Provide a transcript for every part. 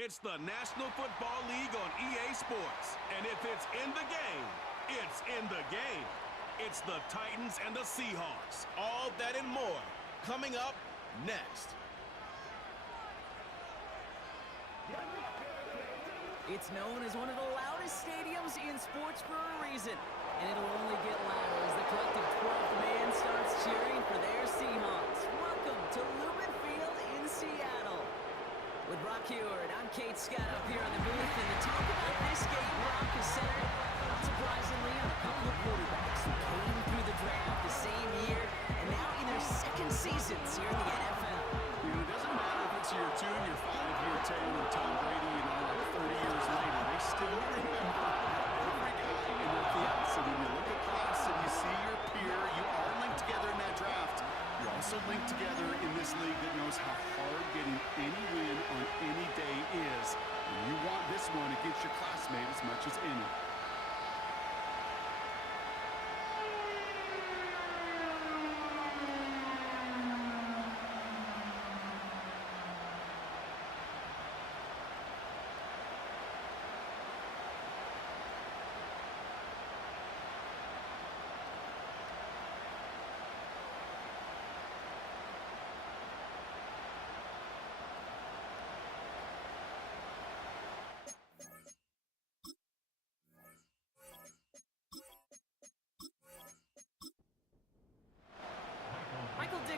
It's the National Football League on EA Sports. And if it's in the game, it's in the game. It's the Titans and the Seahawks. All that and more coming up next. It's known as one of the loudest stadiums in sports for a reason. And it'll only get louder as the collective 12th man starts cheering for their Seahawks. Welcome to Lumen Field in Seattle. With Brock Heward, I'm Kate Scott up here on the booth, and to talk about this game, Brock is centered, not surprisingly, on a couple of quarterbacks who came through the draft the same year and now in their second seasons here in the NFL. It doesn't matter if it's year 2, year 5, year 10, or Tom Brady, like 30 years later, they still remember every guy in their class. And when you look at class and you see your peer, you are linked together in that draft. You're also linked together in this league that knows how hard getting any win on any day is. And you want this one against your classmate as much as any.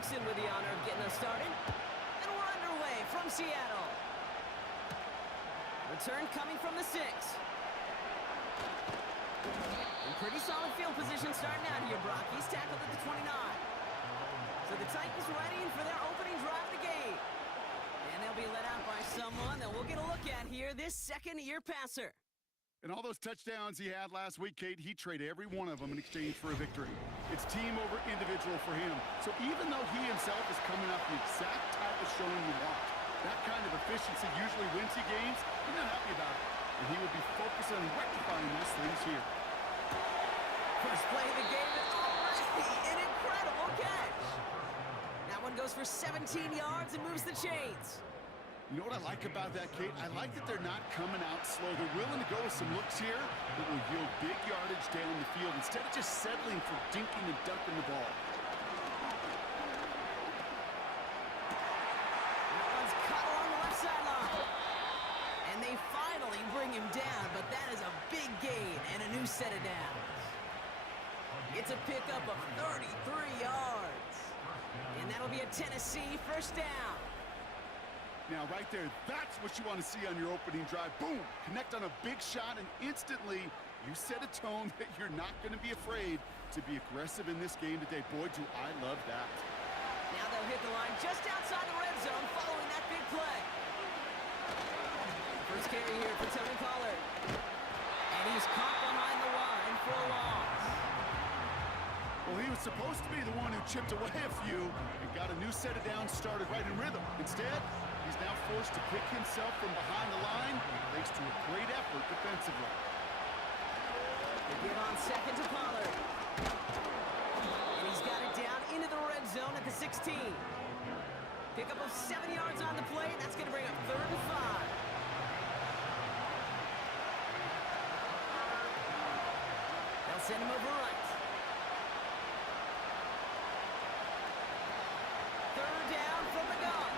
With the honor of getting us started. And we're underway from Seattle. Return coming from the 6. In pretty solid field position starting out here, Brock. He's tackled at the 29. So the Titans ready for their opening drive of the game. And they'll be let out by someone that we'll get a look at here, this second-year passer. And all those touchdowns he had last week, Kate, he traded every one of them in exchange for a victory. It's team over individual for him. So even though he himself is coming off the exact type of showing you want, that kind of efficiency usually wins you games. You're not happy about it. And he will be focused on rectifying those things here. First play of the game is already an incredible catch. That one goes for 17 yards and moves the chains. You know what I like about that, Kate? I like that they're not coming out slow. They're willing to go with some looks here that will yield big yardage down the field instead of just settling for dinking and dunking the ball. That one's cut along the left sideline. And they finally bring him down, but that is a big gain and a new set of downs. It's a pickup of 33 yards. And that'll be a Tennessee first down. Now, right there, that's what you want to see on your opening drive. Boom! Connect on a big shot, and instantly you set a tone that you're not going to be afraid to be aggressive in this game today. Boy, do I love that. Now they'll hit the line just outside the red zone following that big play. First carry here for Tony Pollard. And he's caught behind the line for a loss. Well, he was supposed to be the one who chipped away a few and got a new set of downs started right in rhythm. Instead, he's now forced to pick himself from behind the line thanks to a great effort defensively. They give on second to Pollard. And he's got it down into the red zone at the 16. Pickup of 7 yards on the play. That's going to bring up 3rd and 5. They'll send him over right. Third down from the gun.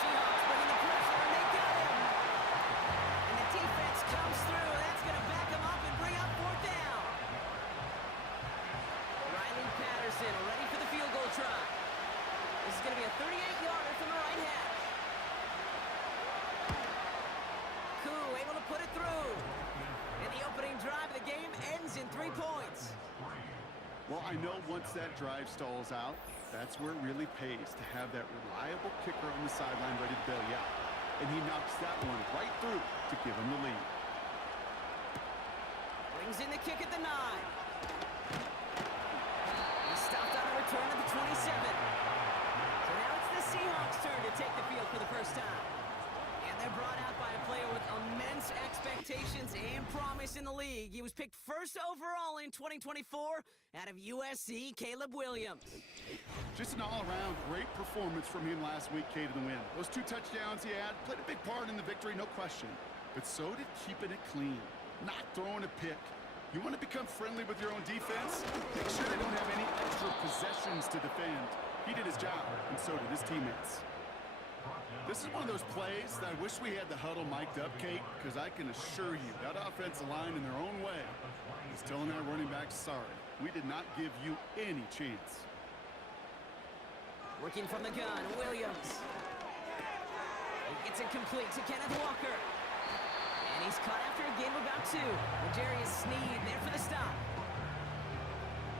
Seahawks bringing the pressure, and they got him. And the defense comes through. That's going to back him up and bring up 4th down. Riley Patterson ready for the field goal try. This is going to be a 38-yarder from the right hash. Koo able to put it through. And the opening drive of the game ends in 3 points. Well, I know once that drive stalls out, that's where it really pays to have that reliable kicker on the sideline ready to bail you out. And he knocks that one right through to give him the lead. Brings in the kick at the 9. He's stopped on a return at the 27. So now it's the Seahawks' turn to take the field for the first time. And they're brought out by a player with immense expectations and promise in the league. He was picked first overall in 2024 out of USC, Caleb Williams. Just an all-around great performance from him last week, Kate, in the win. Those 2 touchdowns he had played a big part in the victory, no question. But so did keeping it clean, not throwing a pick. You want to become friendly with your own defense? Make sure they don't have any extra possessions to defend. He did his job, and so did his teammates. This is one of those plays that I wish we had the huddle mic'd up, Kate, because I can assure you that offensive line in their own way is telling our running backs, sorry, we did not give you any chance. Working from the gun, Williams. He gets it complete to Kenneth Walker. And he's caught after a gain of about 2. L'Jarius Sneed there for the stop.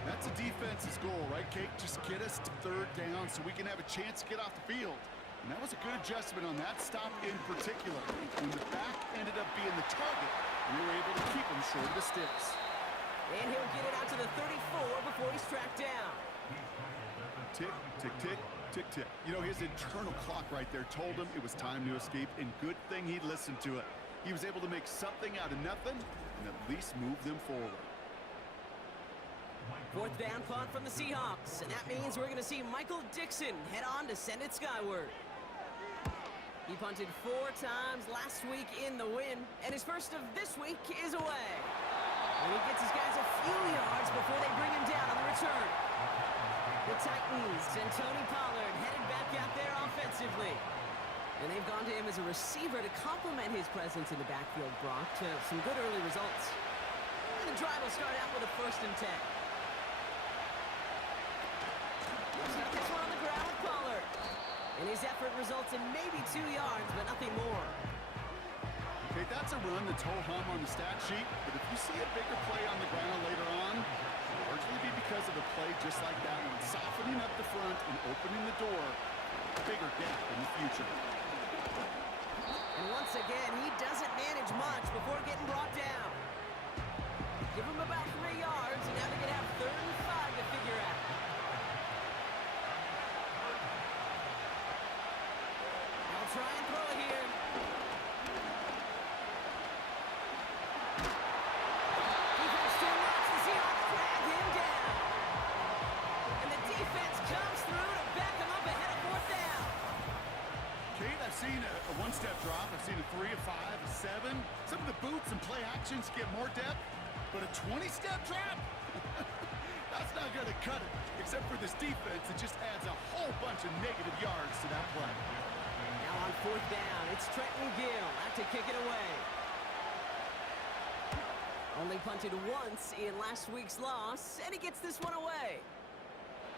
That's a defense's goal, right, Kate? Just get us to 3rd down so we can have a chance to get off the field. And that was a good adjustment on that stop in particular. When the back ended up being the target, we were able to keep him short of the sticks. And he'll get it out to the 34 before he's tracked down. Tick, tick, tick, tick, tick. You know, his internal clock right there told him it was time to escape, and good thing he listened to it. He was able to make something out of nothing and at least move them forward. 4th down punt from the Seahawks, and that means we're going to see Michael Dixon head on to send it skyward. He punted 4 times last week in the win, and his first of this week is away. And he gets his guys a few yards before they bring him down on the return. The Titans and Tony Pollard headed back out there offensively. And they've gone to him as a receiver to complement his presence in the backfield, Brock, to some good early results. And the drive will start out with a 1st and 10. This one on the ground with Pollard. And his effort results in maybe 2 yards, but nothing more. Okay, that's a run that's ho-hum on the stat sheet, but if you see a bigger play on the ground later on, it'll largely be because of a play just like that one, softening up the front and opening the door for a bigger gap in the future. And once again, he doesn't manage much before getting brought down. Give him about 3 yards, and now they're going to have 3rd and 5 to figure out. They'll try and throw it here. Defense too much. The Seahawks drag him down. And the defense comes through to back him up ahead of 4th down. Kate, I've seen a 1-step drop. I've seen a 3, a 5, a 7. Some of the boots and play actions get more depth, but a 20-step drop? That's not going to cut it. Except for this defense, it just adds a whole bunch of negative yards to that play. Now on 4th down, it's Trenton Gill out to kick it away. Only punted once in last week's loss, and he gets this one away.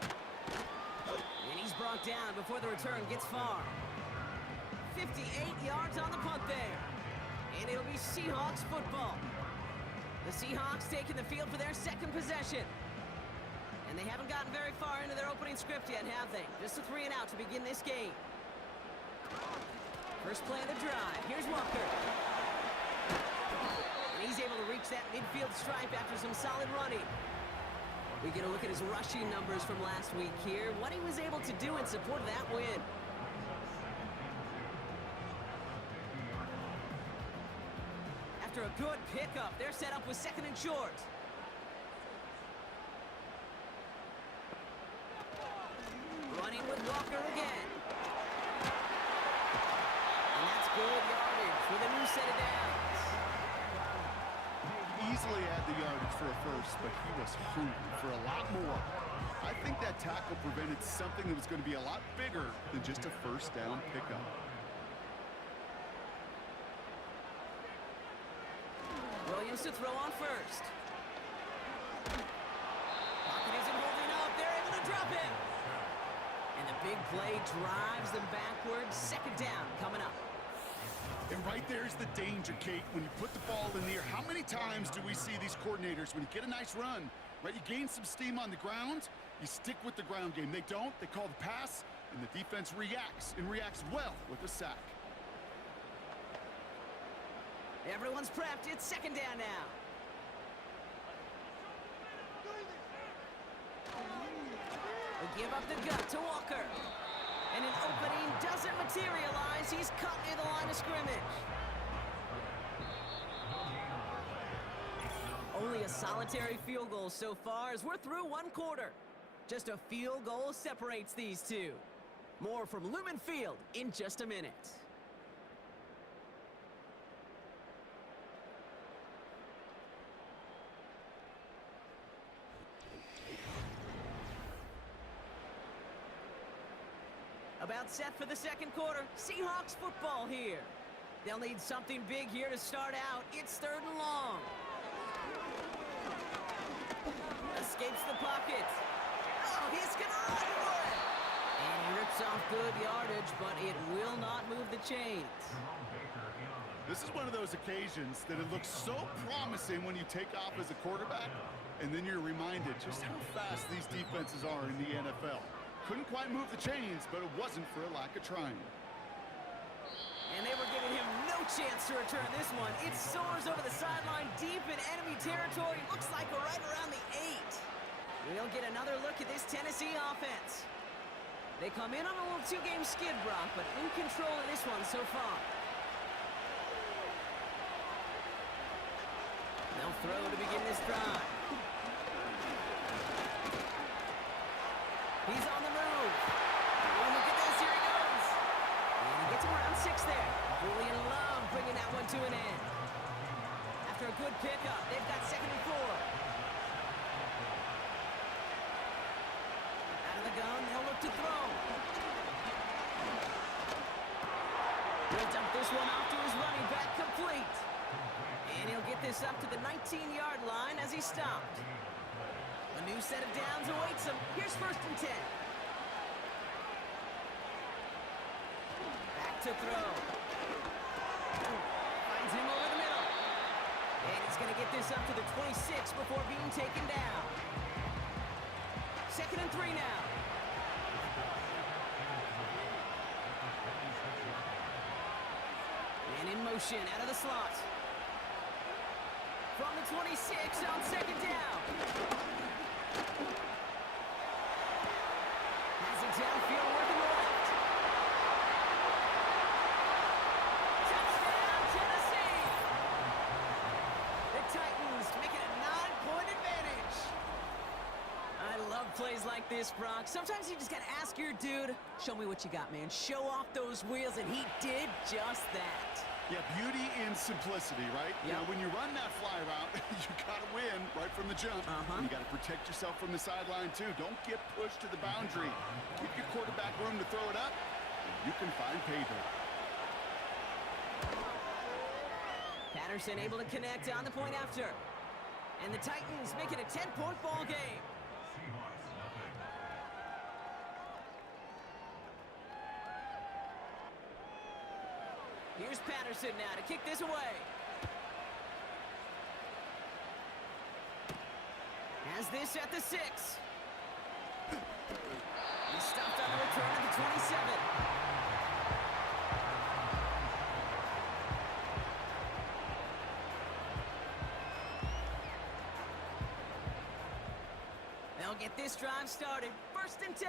And he's brought down before the return gets far. 58 yards on the punt there. And it'll be Seahawks football. The Seahawks taking the field for their 2nd possession. And they haven't gotten very far into their opening script yet, have they? Just a 3 and out to begin this game. First play of the drive. Here's Walker. And he's able to reach that midfield stripe after some solid running. We get a look at his rushing numbers from last week here. What he was able to do in support of that win. After a good pickup, they're set up with 2nd and short. Running with Walker again. And that's good yardage with a new set of downs. Easily had the yardage for a first, but he was hungry for a lot more. I think that tackle prevented something that was going to be a lot bigger than just a 1st down pickup. Williams to throw on 1st. Pocket isn't holding up. They're able to drop him. And the big play drives them backwards. 2nd down coming up. And right there's the danger, Kate, when you put the ball in the air. How many times do we see these coordinators, when you get a nice run, right, you gain some steam on the ground, you stick with the ground game. They don't, they call the pass, and the defense reacts, and reacts well with a sack. Everyone's prepped. It's 2nd down now. They give up the gut to Walker. And an opening doesn't materialize. He's cut near the line of scrimmage. Only a solitary field goal so far as we're through one quarter. Just a field goal separates these two. More from Lumen Field in just a minute. About set for the second quarter. Seahawks football here. They'll need something big here to start out. It's 3rd and long. Escapes the pocket. Oh, he's going to run for it. And he rips off good yardage, but it will not move the chains. This is one of those occasions that it looks so promising when you take off as a quarterback, and then you're reminded just how fast these defenses are in the NFL. Couldn't quite move the chains, but it wasn't for a lack of trying. And they were giving him no chance to return this one. It soars over the sideline deep in enemy territory. Looks like right around the 8. We'll get another look at this Tennessee offense. They come in on a little 2-game skid, Brock, but in control of this one so far. They'll throw to begin this drive. He's on the move. Oh, look at this. Here he goes. And he gets him around 6 there. Julian Love bringing that one to an end. After a good pickup, they've got 2nd and 4. Out of the gun, they'll look to throw. He'll dump this one off to his running back, complete. And he'll get this up to the 19-yard line as he stopped. A new set of downs awaits him. Here's 1st and 10. Back to throw. Finds him over the middle. And he's going to get this up to the 26 before being taken down. 2nd and 3 now. And in motion out of the slot. From the 26 on 2nd down. Has it downfield working the left. Touchdown, Tennessee! The Titans make it a 9-point advantage. I love plays like this, Brock. Sometimes you just gotta ask your dude, show me what you got, man. Show off those wheels, and he did just that. Yeah, beauty in simplicity, right? Yep. Now, when you run that fly route, you got to win right from the jump. And you got to protect yourself from the sideline, too. Don't get pushed to the boundary. Give your quarterback room to throw it up, and you can find pay dirt. Patterson able to connect on the point after. And the Titans make it a 10-point ball game. Here's Patterson now to kick this away. Has this at the 6. He's stopped on the return at the 27. They'll get this drive started. 1st and 10.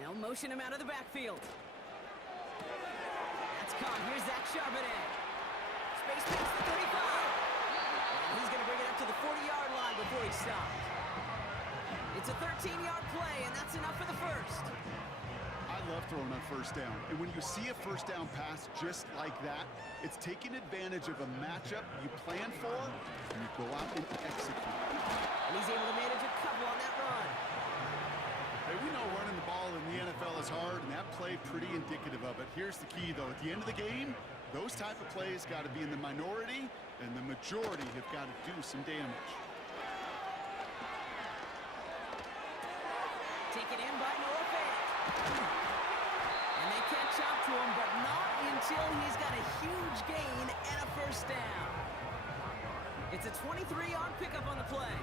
They'll motion him out of the backfield. That's caught. Here's Zach Charbonnet. Space past the 35. And he's going to bring it up to the 40-yard line before he stops. It's a 13-yard play, and that's enough for the first. I love throwing on 1st down. And when you see a 1st down pass just like that, it's taking advantage of a matchup you plan for, and you go out and execute. And he's able to manage a couple on that run. Hey, we know running the ball in the NFL is hard, and that play pretty indicative of it. Here's the key, though. At the end of the game, those type of plays got to be in the minority, and the majority have got to do some damage. Taken in by Noah Fant. And they catch up to him, but not until he's got a huge gain and a 1st down. It's a 23-yard pickup on the play.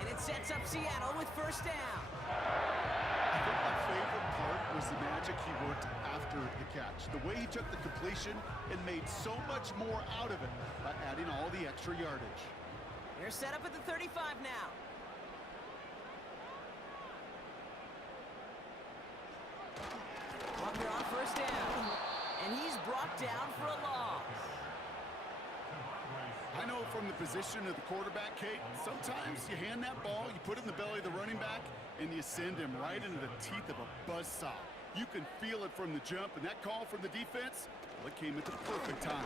And it sets up Seattle with 1st down. I think my favorite part was the magic he worked after the catch. The way he took the completion and made so much more out of it by adding all the extra yardage. They're set up at the 35 now. Walker on 1st down. And he's brought down for a loss. I know from the position of the quarterback, Kate, sometimes you hand that ball, you put it in the belly of the running back, and you send him right into the teeth of a buzzsaw. You can feel it from the jump, and that call from the defense, well, it came at the perfect time.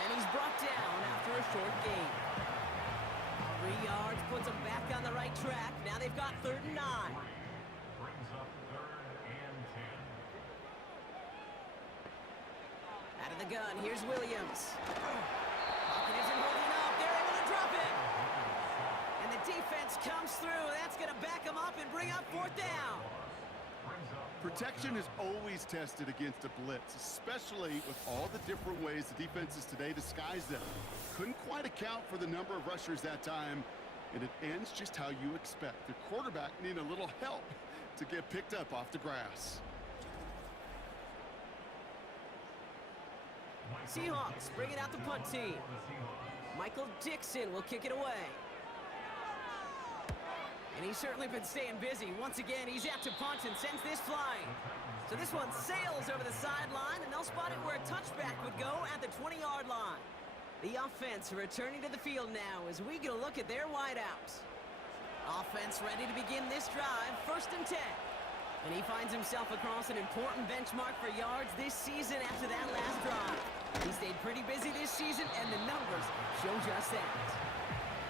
And he's brought down after a short gain. 3 yards puts them back on the right track. Now they've got 3rd and 9. Brings up 3rd and 10. Out of the gun, here's Williams. Pocket isn't holding up. They're able to drop it. And the defense comes through. That's going to back them up and bring up 4th down. Protection is always tested against a blitz, especially with all the different ways the defenses today disguise them. Couldn't quite account for the number of rushers that time, and it ends just how you expect. The quarterback needed a little help to get picked up off the grass. Seahawks bringing out the punt team. Michael Dixon will kick it away. And he's certainly been staying busy. Once again, he's out to punt and sends this flying. So this one sails over the sideline, and they'll spot it where a touchback would go at the 20-yard line. The offense returning to the field now as we get a look at their wideouts. Offense ready to begin this drive, 1st and 10. And he finds himself across an important benchmark for yards this season after that last drive. He stayed pretty busy this season, and the numbers show just that.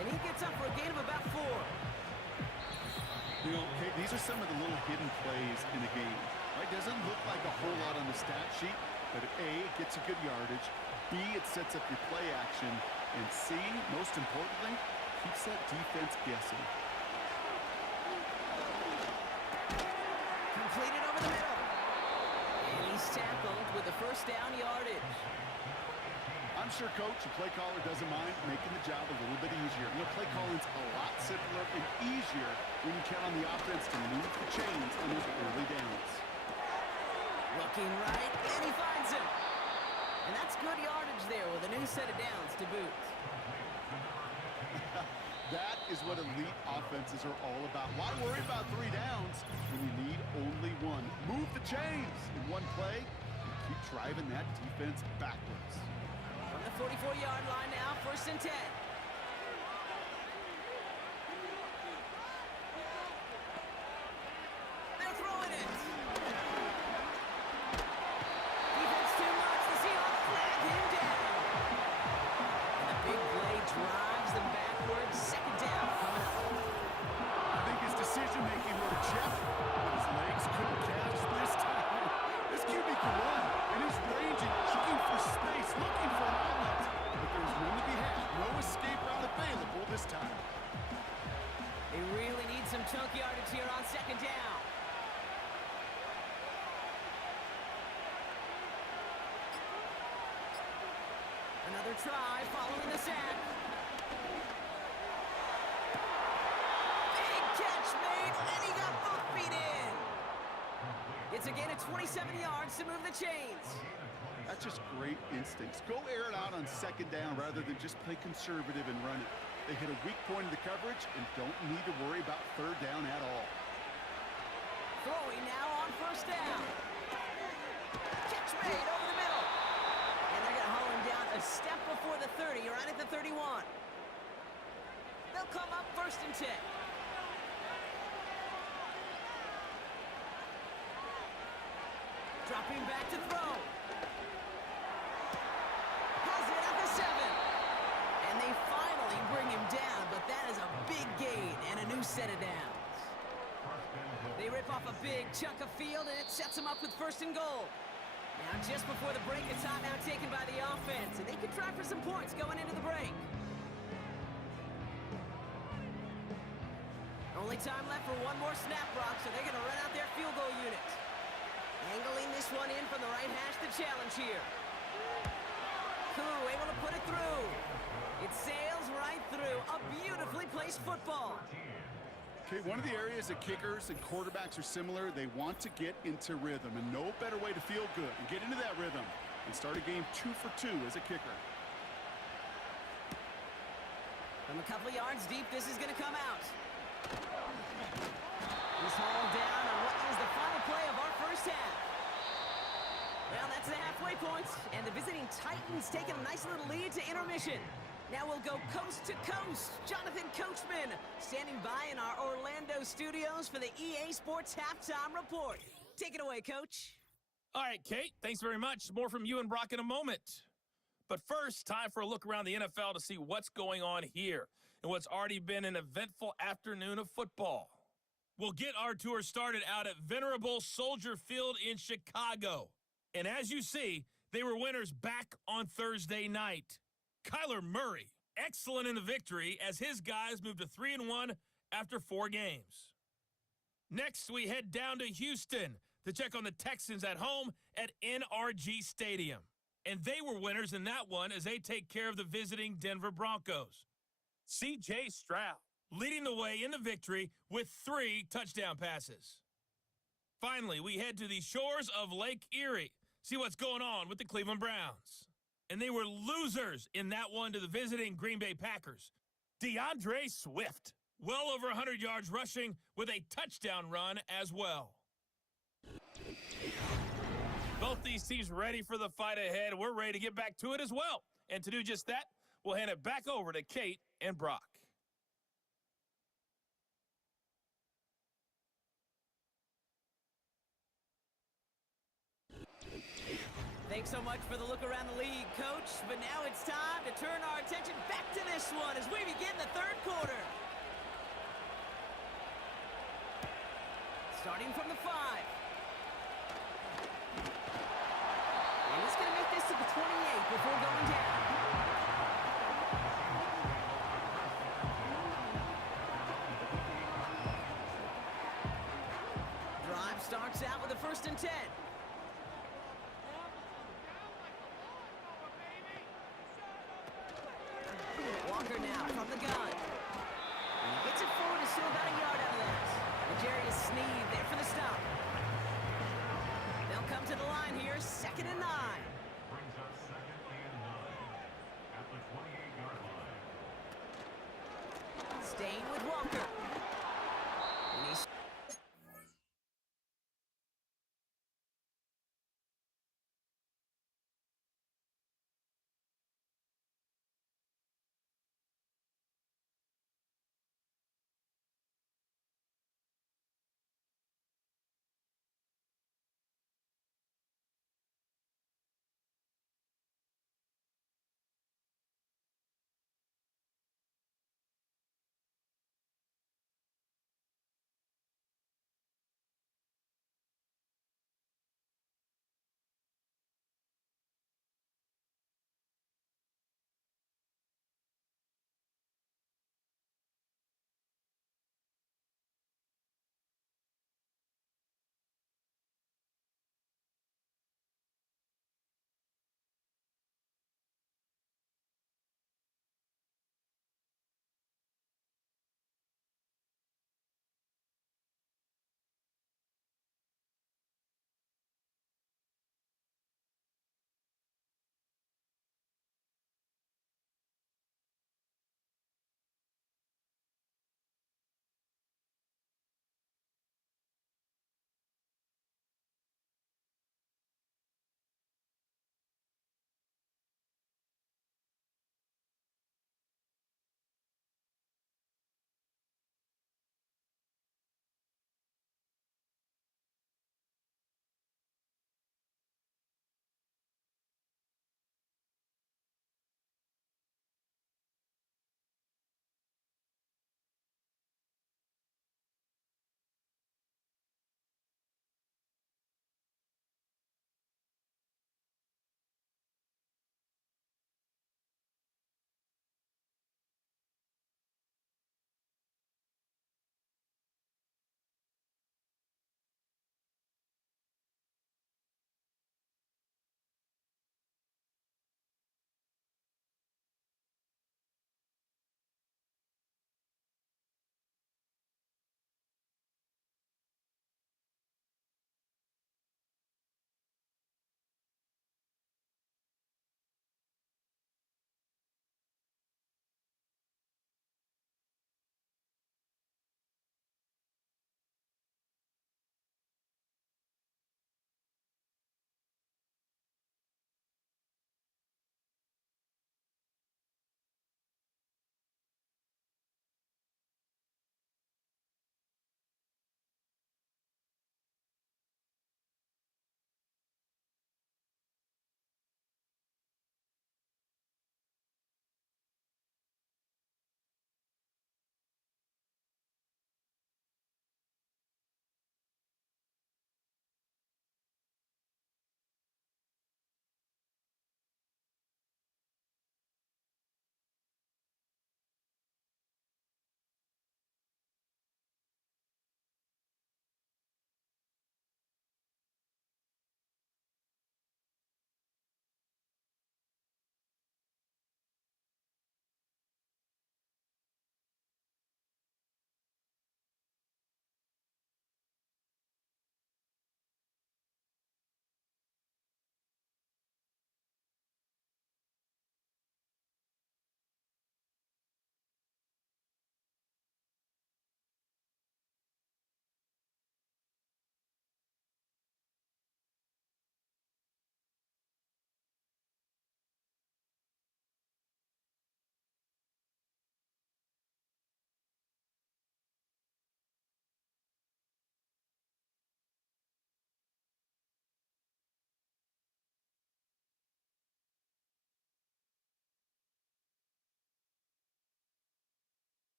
And he gets up for a gain of about 4. You know, Kate, these are some of the little hidden plays in a game. Right? Doesn't look like a whole lot on the stat sheet, but A, it gets you good yardage. B, it sets up your play action. And C, most importantly, keeps that defense guessing. Completed over the middle. And he's tackled with the 1st down yardage. I'm sure coach and play caller doesn't mind making the job a little bit easier. You know, play calling's a lot simpler and easier when you count on the offense to move the chains on those early downs. Looking right, and he finds him. And that's good yardage there with a new set of downs to boot. That is what elite offenses are all about. Why worry about 3 downs when you need only 1? Move the chains in one play and keep driving that defense backwards. From the 44-yard line now, 1st and 10. They're throwing it. Defense too much. The Seahawks flag him down. And the big play drives them backwards. 2nd down coming up. I think his decision-making were check, but his legs couldn't catch this time. This QB can run, and he's ranging, looking for space, looking for an outlet. But there's none to be had. No escape route available this time. They really need some chunk yardage here on 2nd down. Another try following the sack. Big catch made, and he got both feet in. It's again at 27 yards to move the chains. That's just great instincts. Go air it out on 2nd down rather than just play conservative and run it. They hit a weak point in the coverage and don't need to worry about 3rd down at all. Throwing now on 1st down. Catch made over the middle. And they're going to haul him down a step before the 30, right at the 31. They'll come up 1st and 10. Dropping back to throw. Has it at the 7. And they finally bring him down, but that is a big gain and a new set of downs. They rip off a big chunk of field, and it sets them up with 1st and goal. Now, just before the break, a timeout taken by the offense, and they can try for some points going into the break. Only time left for one more snap, Brock, so they're going to run out their field goal unit. Angling this one in from the right hash to challenge here. Koo able to put it through. It sails right through. A beautifully placed football. Okay, one of the areas that kickers and quarterbacks are similar, they want to get into rhythm, and no better way to feel good and get into that rhythm and start a game 2 for 2 as a kicker. From a couple yards deep, this is going to come out. He's hauled down on what is the final play of our 1st half. Well, that's the halfway point, and the visiting Titans taking a nice little lead to intermission. Now we'll go coast to coast. Jonathan Coachman standing by in our Orlando studios for the EA Sports Halftime Report. Take it away, Coach. All right, Kate, thanks very much. More from you and Brock in a moment. But first, time for a look around the NFL to see what's going on here and what's already been an eventful afternoon of football. We'll get our tour started out at Venerable Soldier Field in Chicago. And as you see, they were winners back on Thursday night. Kyler Murray, excellent in the victory as his guys moved to 3-1 after 4 games. Next, we head down to Houston to check on the Texans at home at NRG Stadium. And they were winners in that one as they take care of the visiting Denver Broncos. C.J. Stroud leading the way in the victory with 3 touchdown passes. Finally, we head to the shores of Lake Erie, see what's going on with the Cleveland Browns. And they were losers in that one to the visiting Green Bay Packers. DeAndre Swift, well over 100 yards rushing with a touchdown run as well. Both these teams ready for the fight ahead. We're ready to get back to it as well. And to do just that, we'll hand it back over to Kate and Brock. Thanks so much for the look around the league, Coach. But now it's time to turn our attention back to this one as we begin the third quarter. Starting from the 5. And he's going to make this to the 28 before going down. Drive starts out with a 1st and 10. Walker now from the gun. And he gets it forward, is still about a yard out of that. L'Jarius Sneed there for the stop. They'll come to the line here, 2nd and 9. Brings up 2nd and 9 at the 28-yard line. Staying with Walker. And he's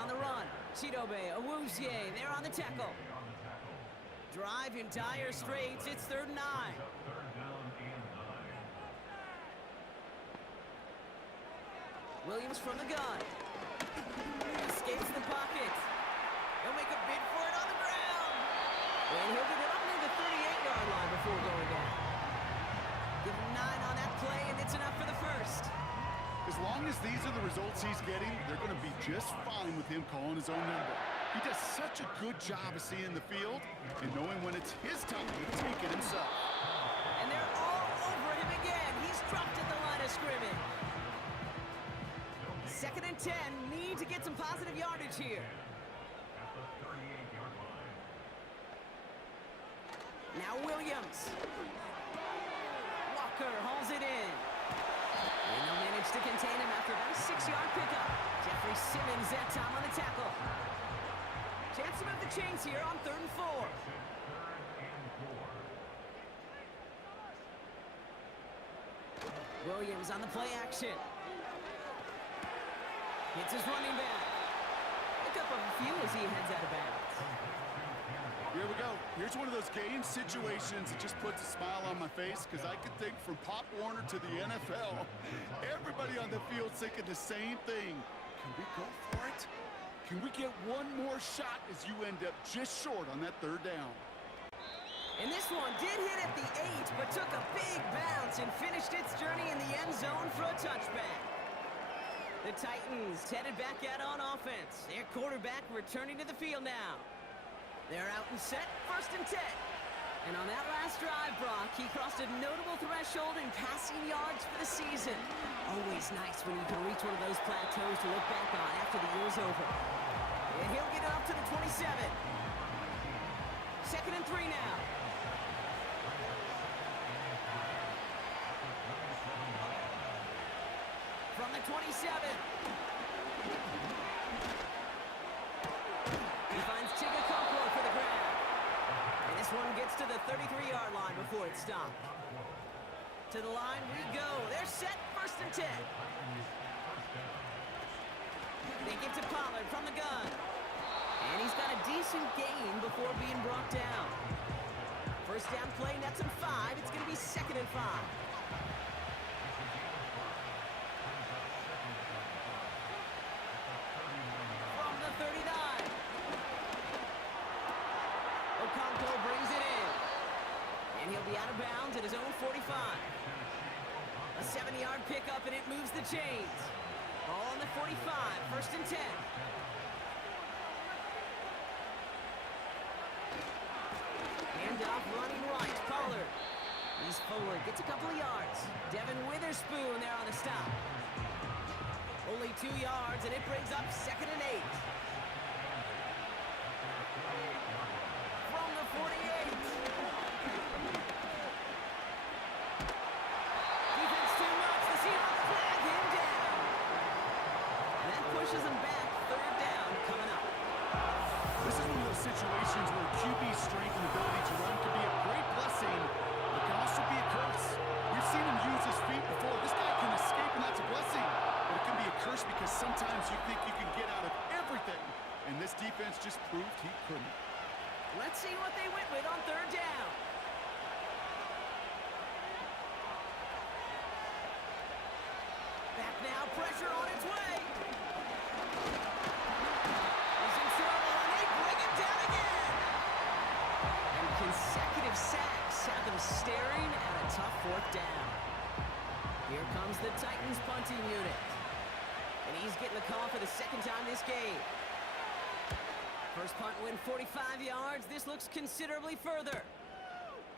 on the run. Chidobe Awuzie there on the tackle. Drive in dire straits. It's 3rd and 9. Williams from the gun. Escapes the pocket. He'll make a bid for it on the ground. And he'll get it up near the 38-yard line before going down. Give him 9 on that play, and it's enough for the first. As long as these are the results he's getting, they're going to be just fine with him calling his own number. He does such a good job of seeing the field and knowing when it's his time to take it himself. And they're all over him again. He's dropped at the line of scrimmage. 2nd and 10. Need to get some positive yardage here. Now Williams. Walker hauls it in. And they'll manage to contain him after about a 6-yard pickup. Jeffrey Simmons that time on the tackle. Chance to move the chains here on 3rd and 4. Williams on the play action. Hits his running back. Pick up a few as he heads out of bounds. Here we go. Here's one of those game situations that just puts a smile on my face because I could think from Pop Warner to the NFL, everybody on the field thinking the same thing. Can we go for it? Can we get one more shot as you end up just short on that 3rd down? And this one did hit at the 8, but took a big bounce and finished its journey in the end zone for a touchback. The Titans headed back out on offense. Their quarterback returning to the field now. They're out and set, 1st and 10. And on that last drive, Brock, he crossed a notable threshold in passing yards for the season. Always nice when you can reach one of those plateaus to look back on after the year's over. And he'll get it up to the 27. 2nd and 3 now. From the 27. He finds Chigakopo for the grab. And this one gets to the 33-yard line before it's stopped. To the line we go. They're set, 1st and 10. They get to Pollard from the gun. And he's got a decent gain before being brought down. 1st down play, nets him 5. It's going to be 2nd and 5. From the 39. Okonkwo brings it in. And he'll be out of bounds at his own 45. A 7-yard pickup, and it moves the chains. Ball on the 45, 1st and 10. Handoff running right, Pollard. He's forward, gets a couple of yards. Devin Witherspoon there on the stop. Only 2 yards, and it brings up 2nd and 8. From the 48. Defense too much. The Seahawks flag him down. And that pushes him back. 3rd down coming up. This is one of those situations where QB strength and ability to run can be a great blessing, but can also be a curse. We've seen him use his feet before. This guy can escape, and that's a blessing. But it can be a curse because sometimes you think you can get out of everything, and this defense just proved he couldn't. Let's see what they went with on 3rd down. Back now, pressure on its way. He's in trouble, and they bring him down again. And consecutive sacks have them staring at a tough 4th down. Here comes the Titans punting unit. And he's getting the call for the 2nd time this game. First punt win 45 yards. This looks considerably further.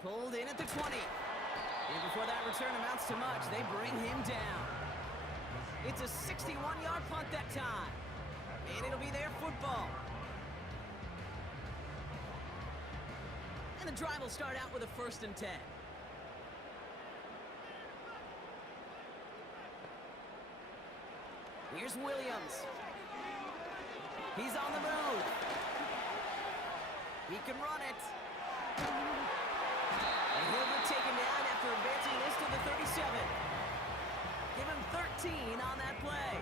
Pulled in at the 20. And before that return amounts to much, they bring him down. It's a 61-yard punt that time. And it'll be their football. And the drive will start out with a 1st and 10. Here's Williams. He's on the move. He can run it. And he'll be taken down after advancing this to the 37. Give him 13 on that play.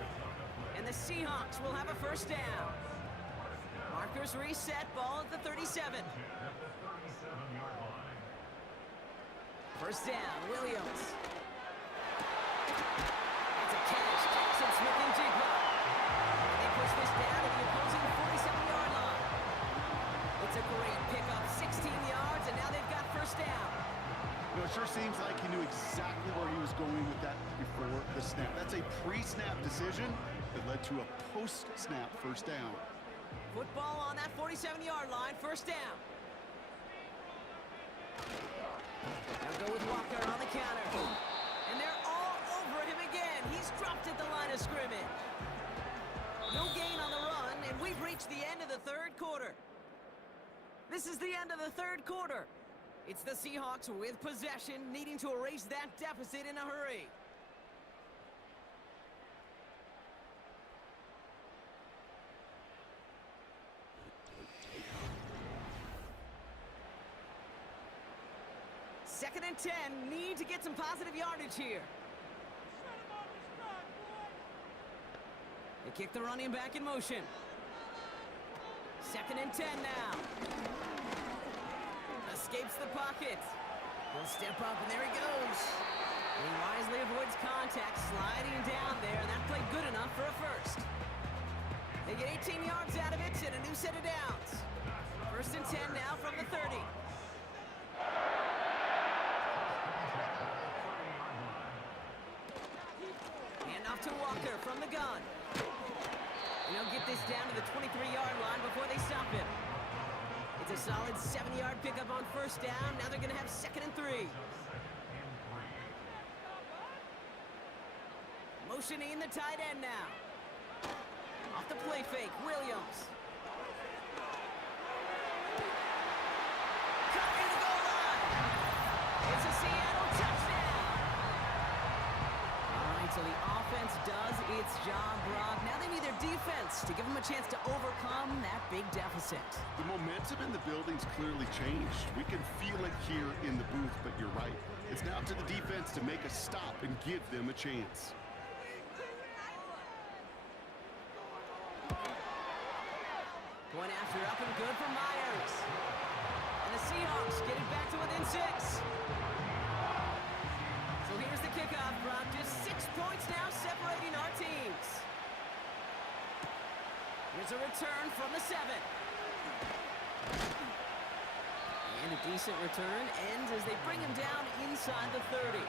And the Seahawks will have a 1st down. Markers reset, ball at the 37. At the 37-yard line. First down, Williams. It's a catch, Jackson Smith-Njigba. And they push this down to the opposing 47-yard line. It's a great pickup, 16 yards, and now they've got first down. You know, it sure seems like he knew exactly where he was going with that before the snap. That's a pre-snap decision that led to a post-snap first down. Football on that 47-yard line, first down. Now go with Walker on the counter. And they're all over him again. He's dropped at the line of scrimmage. No gain on the run, and we've reached the end of the third quarter. This is the end of the third quarter. It's the Seahawks with possession, needing to erase that deficit in a hurry. Second and 10, need to get some positive yardage here. They kick the running back in motion. Second and 10 now. Escapes the pocket. He'll step up, and there he goes. And he wisely avoids contact, sliding down there, and that played good enough for a first. They get 18 yards out of it and a new set of downs. First and 10 now from the 30. Handoff to Walker from the gun. And he'll get this down to the 23-yard line before they stop him. It's a solid 7-yard pickup on first down. Now they're going to have second and 3. Motioning the tight end now. Off the play fake, Williams. Cut near the goal line. It's a Seattle touchdown. All right, so the offense does its job, Rob. Now they need their defense to give them a chance to overcome that big deficit. The momentum in the building's clearly changed. We can feel it here in the booth, but you're right. It's now to the defense to make a stop and give them a chance. Point after up and good for Myers. And the Seahawks get it back to within 6. So here's the kickoff, Brock. Just 6 points now separating our teams. Here's a return from the 7. And a decent return ends as they bring him down inside the 30.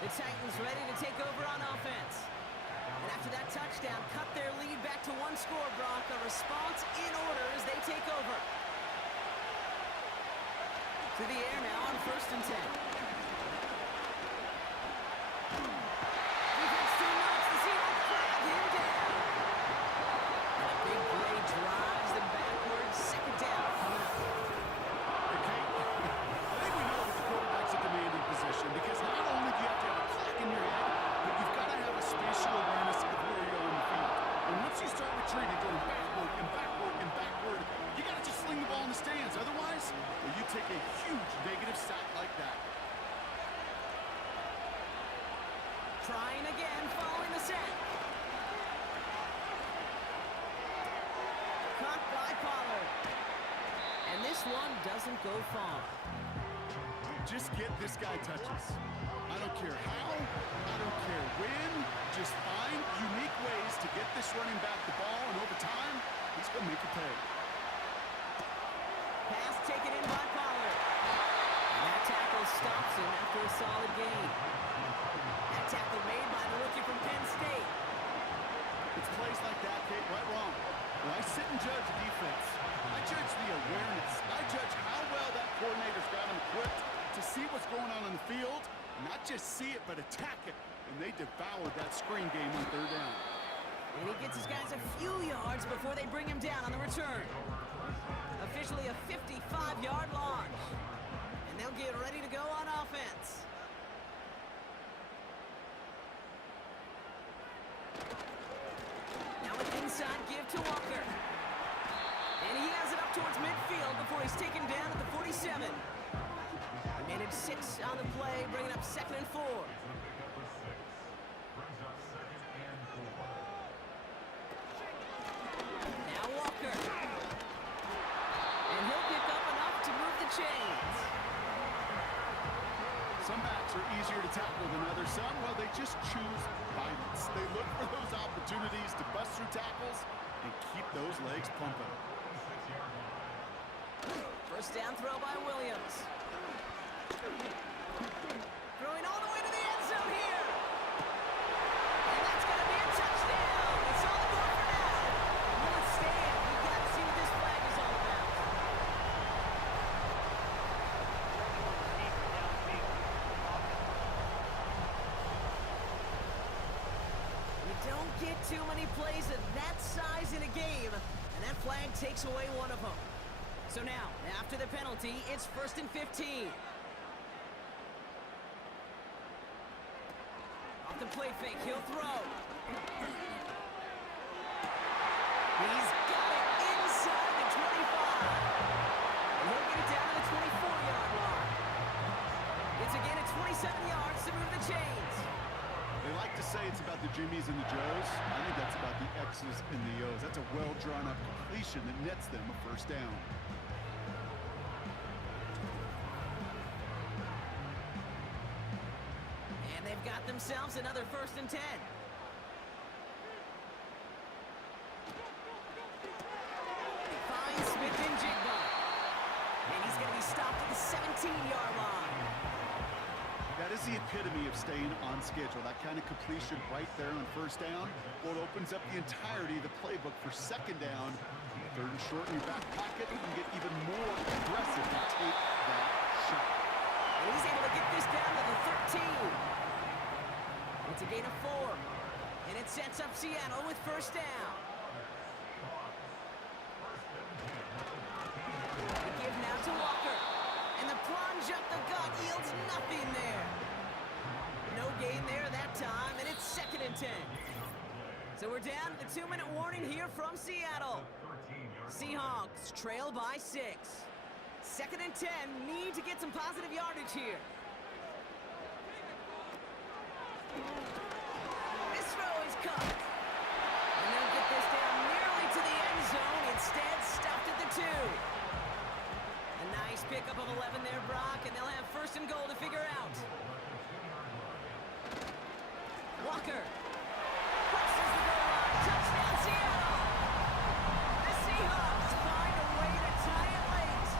The Titans ready to take over on offense. And after that touchdown, cut their lead back to 1 score, Brock. A response in order as they take over. To the air now on first and 10. Defense too much. The Seahawks drag him down. And a big play drives them backwards. Second down coming up. Okay, I think we know that the quarterback's a demanding position because not only do you have to have a clock in your head, but you've got to have a spatial awareness of where you are in the field. And once you start retreating, going backward and backward and backward, you got to just sling the ball in the stands. Otherwise, well, you take a huge negative sack like that. Trying again following the sack. Caught by Pollard. And this one doesn't go far. Just get this guy touches. I don't care how, I don't care when, just find unique ways to get this running back the ball, and over time, he's going to make it pay. Pass taken in by Pollard. And that tackle stops him after a solid gain. That tackle made by the rookie from Penn State. It's plays like that, Kate, right wrong. When I sit and judge defense, I judge the awareness. I judge how well that coordinator's got him equipped to see what's going on the field, not just see it, but attack it. And they devoured that screen game on third down. And he gets his guys a few yards before they bring him down on the return. Officially a 55-yard launch. And they'll get ready to go on offense. Now an inside give to Walker. And he has it up towards midfield before he's taken down at the 47. He managed 6 on the play, bringing up second and 4. Now Walker. easier to tackle than others. Some, well, they just choose violence. They look for those opportunities to bust through tackles and keep those legs pumping. First down throw by Williams. Throwing all the way to the end zone here. And that's going to be a touchdown. It's on the board for now. Will it stand? We've got to see what this flag is all about. We don't get too many plays of that size in a game, and that flag takes away one of them. So now, after the penalty, it's 1st and 15. Off the play fake, he'll throw. He's got it inside the 25. And he'll get it down to the 24-yard line. It's a gain of 27 yards to move the chains. They like to say it's about the Jimmies and the Joes. I think that's about the X's and the O's. That's a well-drawn-up completion that nets them a first down. And they've got themselves another 1st and 10. He finds Smith and Jigba. And he's going to be stopped at the 17-yard line. That is the epitome of staying on schedule. That kind of completion right there on first down. Well, it opens up the entirety of the playbook for second down. 3rd and short in your back pocket. You can get even more aggressive and take that shot. And he's able to get this down to the 13. It's a gain of 4. And it sets up Seattle with first down. The give now to Walker. And the plunge up the gut yields nothing there. No gain there that time, and it's 2nd and 10. So we're down to the 2-minute warning here from Seattle. Seahawks trail by 6. 2nd and 10, need to get some positive yardage here. This throw is caught. And they'll get this down nearly to the end zone, instead stopped at the 2. A nice pickup of 11 there, Brock, and they'll have 1st and goal to figure out. Walker crosses the goal line. Touchdown, Seattle! The Seahawks find a way to tie it late.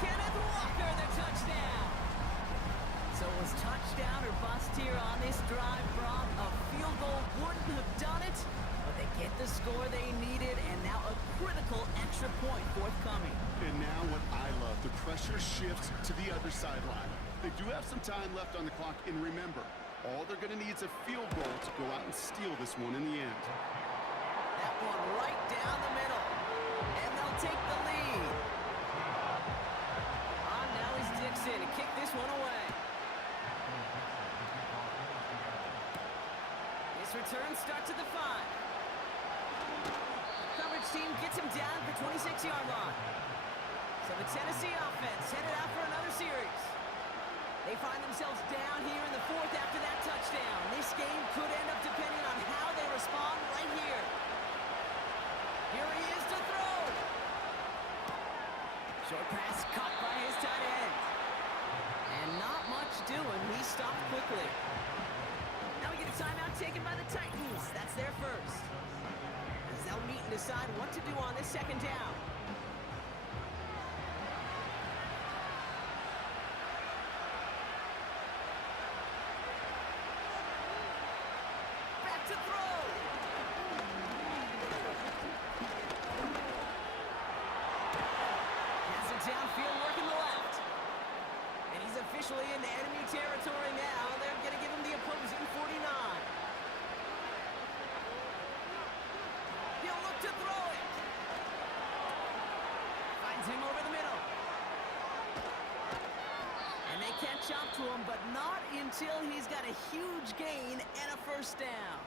Kenneth Walker, the touchdown. So it was touchdown or bust here on this drive, Brock. A field goal wouldn't have done it, but they get the score they needed, and now a critical extra point forthcoming. And now what I love, the pressure shifts to the other sideline. They do have some time left on the clock, and remember, all they're going to need is a field goal to go out and steal this one in the end. That one right down the middle, and they'll take the lead. On now is Dixon to kick this one away. His return starts at the 5. Coverage team gets him down at the 26-yard line. So the Tennessee offense headed out for another series. They find themselves down here in the 4th after that touchdown. This game could end up depending on how they respond right here. Here he is to throw. Short pass caught by his tight end. And not much doing. He stopped quickly. Now we get a timeout taken by the Titans. That's their first. As they'll meet and decide what to do on this 2nd down. To throw. Has it downfield, working the left. And he's officially into enemy territory now. They're going to give him the opposing 49. He'll look to throw it. Finds him over the middle. And they catch up to him, but not until he's got a huge gain and a first down.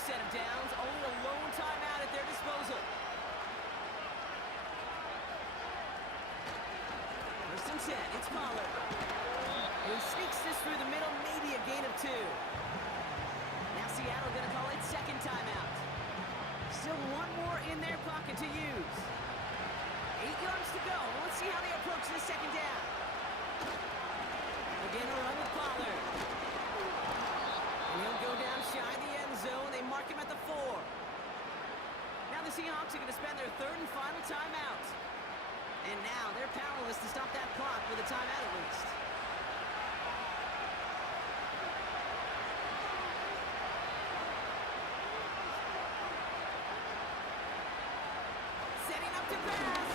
set of downs, only a lone timeout at their disposal. First and 10, it's Pollard. He sneaks this through the middle, maybe a gain of 2. Now Seattle going to call it second timeout. Still one more in their pocket to use. 8 yards to go. Let's see how they approach this second down. Again, a run with Pollard. And he'll go down shy of the end zone. They mark him at the 4. Now the Seahawks are going to spend their third and final timeout. And now they're powerless to stop that clock with a timeout at least. Setting up to pass.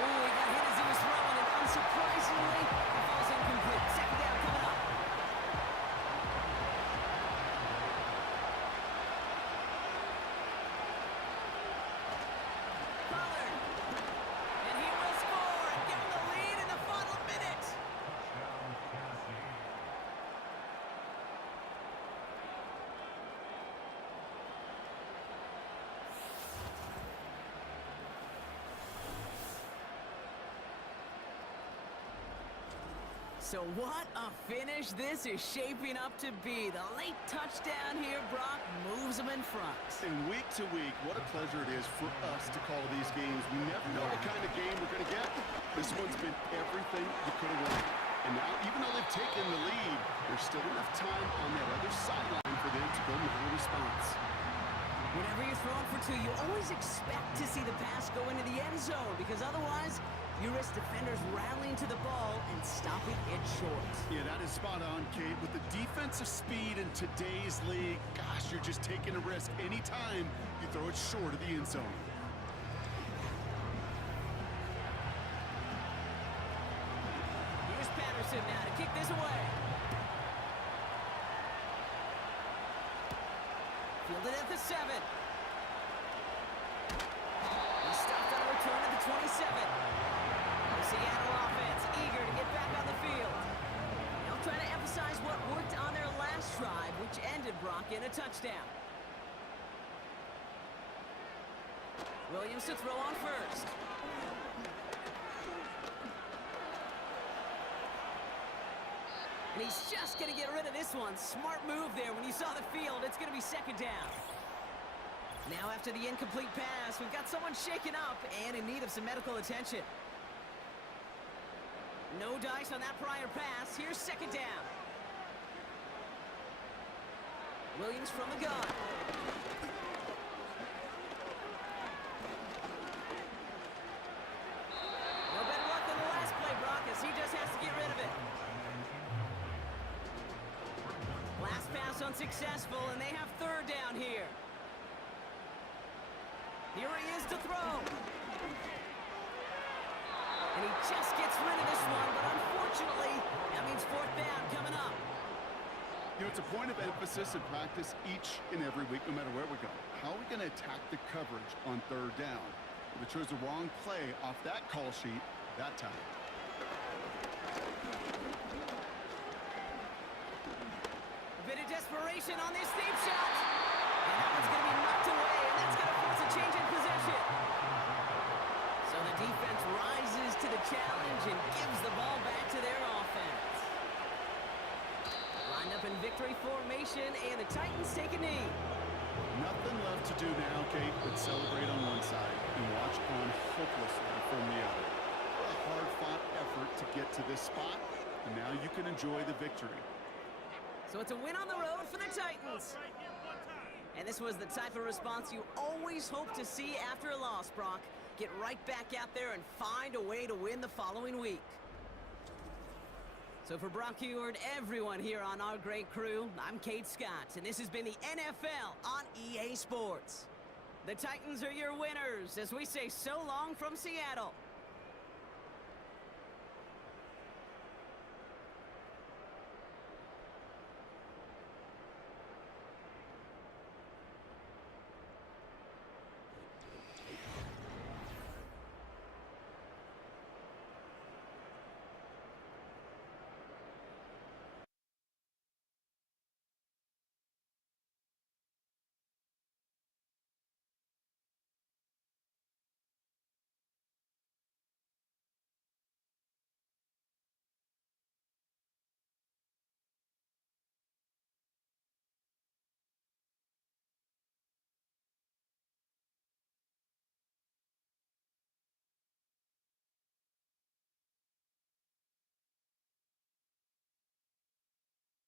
Oh, he got hit as he was throwing, and unsurprisingly, it falls incomplete. Second down coming up. Pollard. And he will score and give him the lead in the final minute. Touchdown, Tennessee. So what a finish this is shaping up to be. The late touchdown here, Brock, moves them in front. And week to week, what a pleasure it is for us to call these games. We never know what kind of game we're going to get. This one's been everything you could have wanted. And now, even though they've taken the lead, there's still enough time on that other sideline for them to go mount a response. Whenever you're throwing for 2, you always expect to see the pass go into the end zone, because otherwise you risk defenders rallying to the ball and stopping it short. Yeah, that is spot on, Kate. With the defensive speed in today's league, gosh, you're just taking a risk anytime you throw it short of the end zone. Here's Patterson now to kick this away. Fielded at the 7. He stopped on a return at the 27. The Seattle offense eager to get back on the field. They'll try to emphasize what worked on their last drive, which ended Brock in a touchdown. Williams to throw on first. And he's just going to get rid of this one. Smart move there. When you saw the field, it's going to be second down. Now after the incomplete pass, we've got someone shaken up and in need of some medical attention. No dice on that prior pass. Here's second down. Williams from the gun. No better luck than the last play, Brock, as he just has to get rid of it. Last pass unsuccessful, and they have third down here. Here he is to throw. And he just gets rid of this one, but unfortunately, that means fourth down coming up. You know, it's a point of emphasis in practice each and every week, no matter where we go. How are we going to attack the coverage on third down? We chose the wrong play off that call sheet that time. A bit of desperation on this deep shot. And that one's going to be knocked away, and that's going to force a change in possession. So the defense rises to the challenge and gives the ball back to their offense. Lined up in victory formation, and the Titans take a knee. Nothing left to do now, Kate, but celebrate on one side and watch on hopelessly from the other. What a hard-fought effort to get to this spot, and now you can enjoy the victory. So it's a win on the road for the Titans. And this was the type of response you always hope to see after a loss, Brock. Get right back out there and find a way to win the following week. So for Brock Heward, everyone here on our great crew, I'm Kate Scott, and this has been the NFL on EA Sports. The Titans are your winners as we say so long from Seattle.